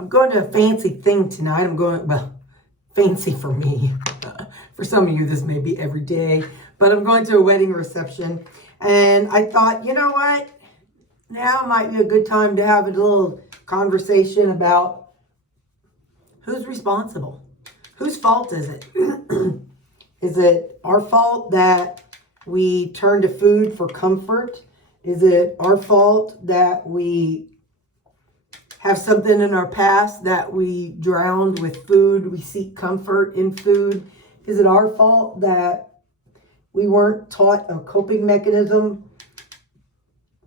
I'm going to a fancy thing tonight. I'm going, well, fancy for me. For some of you, this may be every day, but I'm going to a wedding reception. And I thought, you know what? Now might be a good time to have a little conversation about who's responsible. Whose fault is it? Is it our fault that we turn to food for comfort? Is it our fault that we have something in our past that we drowned with food? We seek comfort in food. Is it our fault that we weren't taught a coping mechanism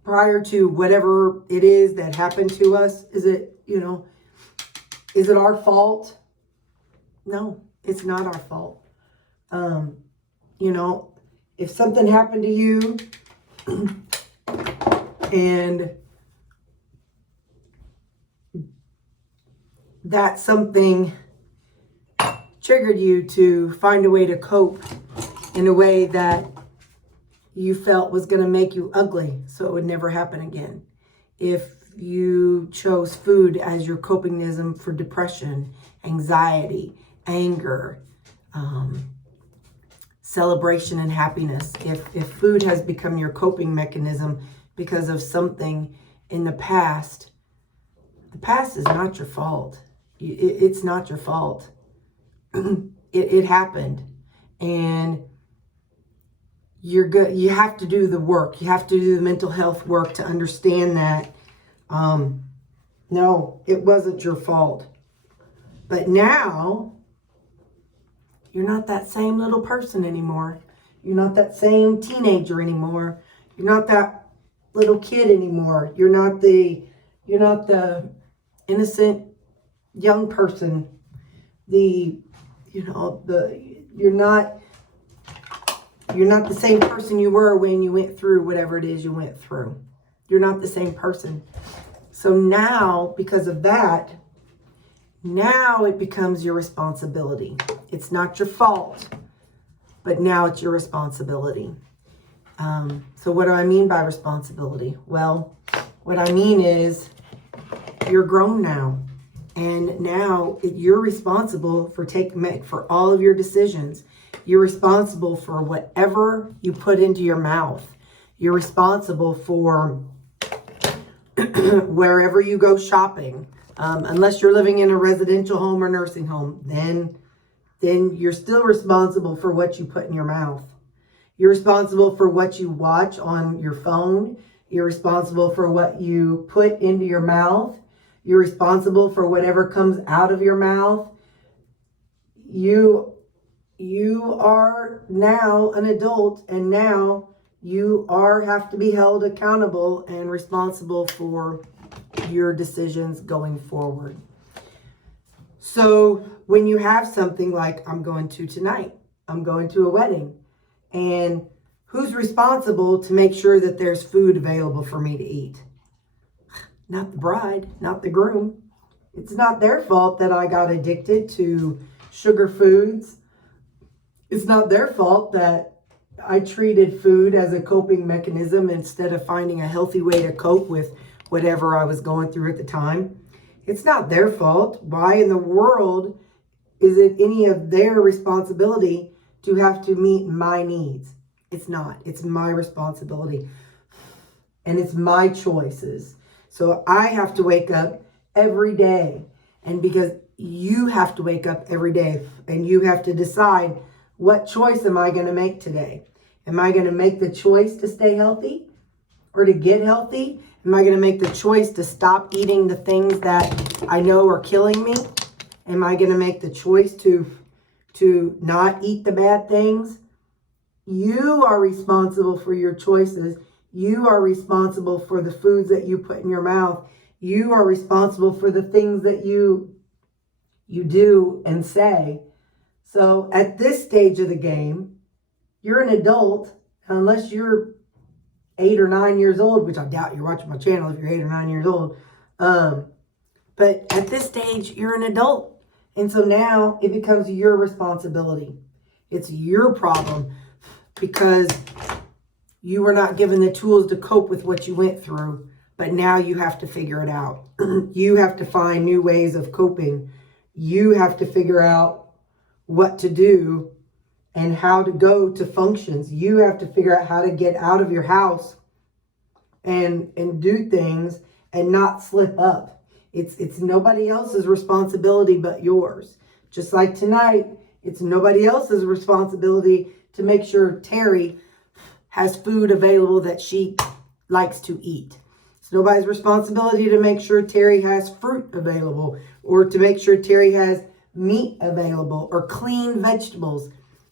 prior to whatever it is that happened to us? Is it, is it our fault? No, it's not our fault. If something happened to you and that something triggered you to find a way to cope in a way that you felt was going to make you ugly so it would never happen again. If you chose food as your coping mechanism for depression, anxiety, anger, celebration and happiness, if food has become your coping mechanism because of something in the past is not your fault. It's not your fault. It happened, and you're good. You have to do the work. You have to do the mental health work to understand that no, it wasn't your fault. But now you're not that same little person anymore. You're not that same teenager anymore. You're not that little kid anymore. You're not the innocent young person. You're not the same person you were when you went through whatever it is you went through. You're not the same person. So now, because of that, now it becomes your responsibility. It's not your fault, but now it's your responsibility. So what do I mean by responsibility? Well, what I mean is you're grown now, and now you're responsible for all of your decisions. You're responsible for whatever you put into your mouth. You're responsible for wherever you go shopping. Unless you're living in a residential home or nursing home, then you're still responsible for what you put in your mouth. You're responsible for what you watch on your phone. You're responsible for what you put into your mouth. You're responsible for whatever comes out of your mouth. You are now an adult, and now you have to be held accountable and responsible for your decisions going forward. So when you have something like I'm going to a wedding, and who's responsible to make sure that there's food available for me to eat? Not the bride, not the groom. It's not their fault that I got addicted to sugar foods. It's not their fault that I treated food as a coping mechanism instead of finding a healthy way to cope with whatever I was going through at the time. It's not their fault. Why in the world is it any of their responsibility to have to meet my needs? It's not. It's my responsibility. And it's my choices. So I have to wake up every day. And because you have to wake up every day, and you have to decide, what choice am I going to make today? Am I going to make the choice to stay healthy or to get healthy? Am I going to make the choice to stop eating the things that I know are killing me? Am I going to make the choice to not eat the bad things? You are responsible for your choices. You are responsible for the foods that you put in your mouth. You are responsible for the things that you do and say. So at this stage of the game, you're an adult, unless you're 8 or 9 years old, which I doubt you're watching my channel if you're 8 or 9 years old. But at this stage, you're an adult. And so now it becomes your responsibility. It's your problem because you were not given the tools to cope with what you went through But now you have to figure it out. You have to find new ways of coping. You have to figure out what to do and how to go to functions. You have to figure out how to get out of your house and do things and not slip up. It's nobody else's responsibility but yours. Just like tonight, it's nobody else's responsibility to make sure Terri has food available that she likes to eat. It's nobody's responsibility to make sure Terri has fruit available, or to make sure Terri has meat available, or clean vegetables.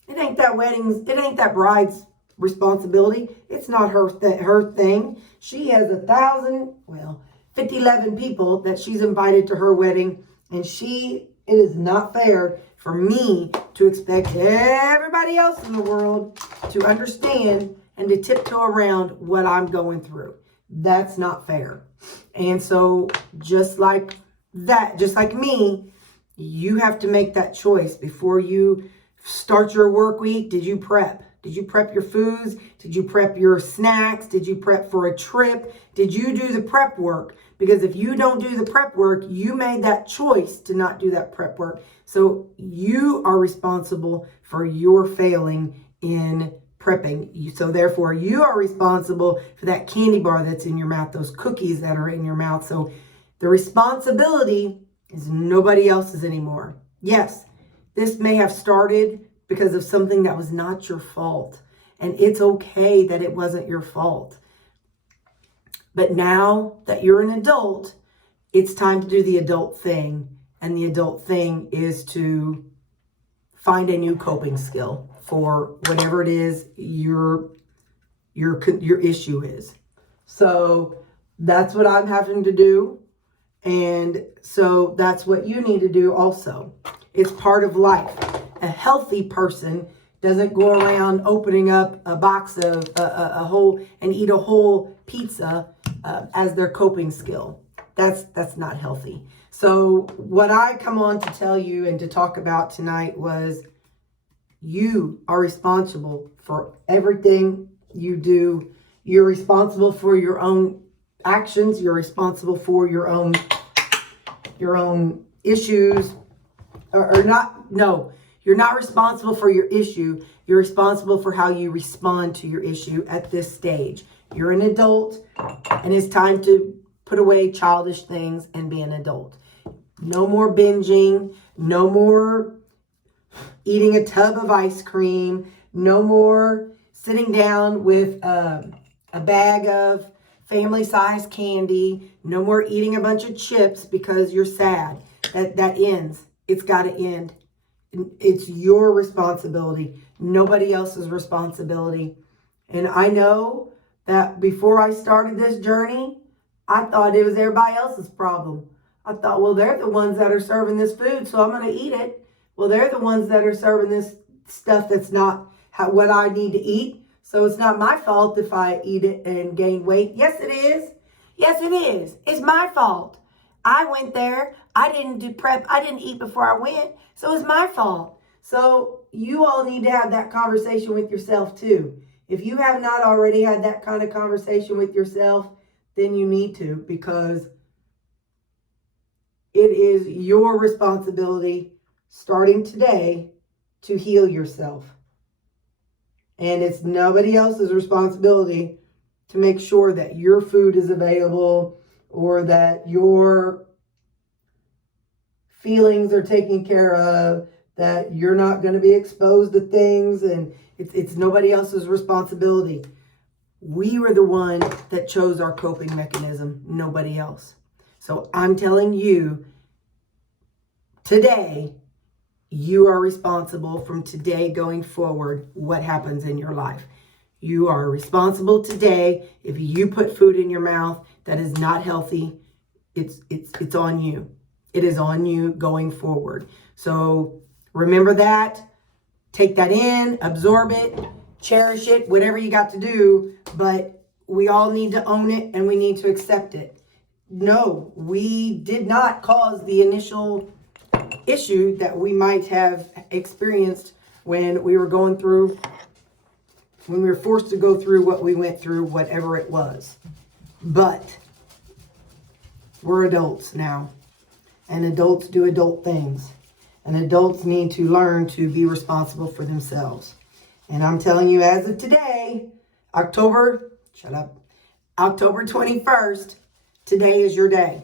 It ain't that bride's responsibility. It's not her thing. She has 11 people that she's invited to her wedding, and it is not fair for me to expect everybody else in the world to understand and to tiptoe around what I'm going through. That's not fair. And so just like me, you have to make that choice before you start your work week. Did you prep? Did you prep your foods? Did you prep your snacks? Did you prep for a trip? Did you do the prep work? Because if you don't do the prep work, you made that choice to not do that prep work. So you are responsible for your failing in prepping. So therefore, you are responsible for that candy bar that's in your mouth, those cookies that are in your mouth. So the responsibility is nobody else's anymore. Yes, this may have started because of something that was not your fault. And it's okay that it wasn't your fault. But now that you're an adult, it's time to do the adult thing. And the adult thing is to find a new coping skill for whatever it is your issue is. So that's what I'm having to do. And so that's what you need to do also. It's part of life. A healthy person doesn't go around opening up a box of a whole and eat a whole pizza as their coping skill. That's not healthy. So what I come on to tell you and to talk about tonight was you are responsible for everything you do. You're responsible for your own actions. You're responsible for your own issues or not. No, you're not responsible for your issue. You're responsible for how you respond to your issue at this stage. You're an adult, and it's time to put away childish things and be an adult. No more binging. No more eating a tub of ice cream. No more sitting down with a bag of family-sized candy. No more eating a bunch of chips because you're sad. That ends. It's got to end. It's your responsibility, nobody else's responsibility. And I know that before I started this journey, I thought it was everybody else's problem. I thought, well, they're the ones that are serving this food, so I'm going to eat it. Well, they're the ones that are serving this stuff that's not what I need to eat. So it's not my fault if I eat it and gain weight. Yes, it is. Yes, it is. It's my fault. I went there. I didn't do prep. I didn't eat before I went. So it's my fault. So you all need to have that conversation with yourself too. If you have not already had that kind of conversation with yourself, then you need to, because it is your responsibility starting today to heal yourself. And it's nobody else's responsibility to make sure that your food is available or that your feelings are taken care of, that you're not going to be exposed to things, and it's nobody else's responsibility. We were the one that chose our coping mechanism, nobody else. So I'm telling you, today, you are responsible from today going forward what happens in your life. You are responsible today. If you put food in your mouth that is not healthy, it's on you. It is on you going forward. So remember that. Take that in, absorb it, cherish it, whatever you got to do. But we all need to own it and we need to accept it. No, we did not cause the initial issue that we might have experienced when we were forced to go through what we went through, whatever it was. But We're adults now. And adults do adult things. And adults need to learn to be responsible for themselves. And I'm telling you, as of today, October 21st, today is your day.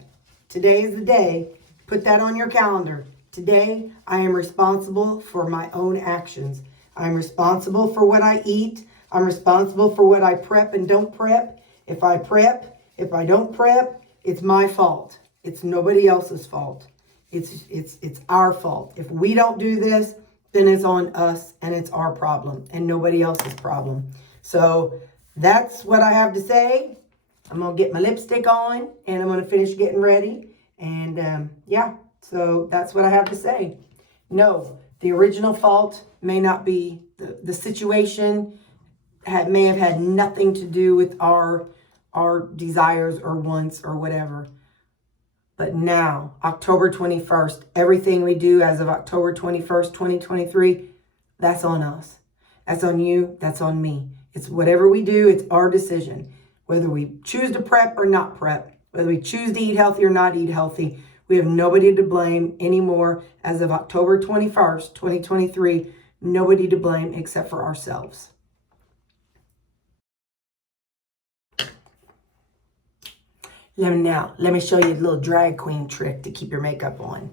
Today is the day. Put that on your calendar. Today, I am responsible for my own actions. I'm responsible for what I eat. I'm responsible for what I prep and don't prep. If I prep, if I don't prep, it's my fault. It's nobody else's fault. It's our fault. If we don't do this, then it's on us and it's our problem and nobody else's problem. So that's what I have to say. I'm going to get my lipstick on and I'm going to finish getting ready. And yeah, so that's what I have to say. No, the original fault may not be the situation may have had nothing to do with our desires or wants or whatever. But now, October 21st, everything we do as of October 21st, 2023, that's on us. That's on you. That's on me. It's whatever we do, it's our decision. Whether we choose to prep or not prep, whether we choose to eat healthy or not eat healthy, we have nobody to blame anymore as of October 21st, 2023. Nobody to blame except for ourselves. Let me show you a little drag queen trick to keep your makeup on.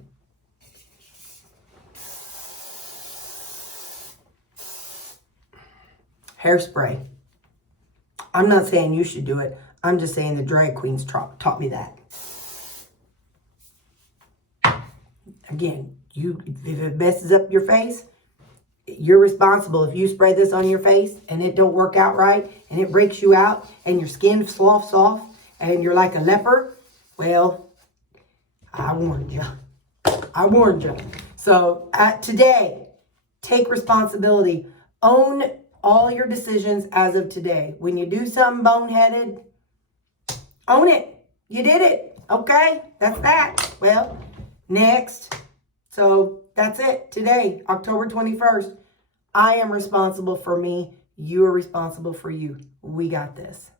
Hairspray. I'm not saying you should do it. I'm just saying the drag queens taught me that. Again, if it messes up your face, you're responsible. If you spray this on your face and it don't work out right and it breaks you out and your skin sloughs off and you're like a leper, well, I warned you. I warned you. So today, take responsibility. Own all your decisions as of today. When you do something boneheaded, own it. You did it. Okay, that's that. Well, next. So that's it. Today, October 21st. I am responsible for me. You are responsible for you. We got this.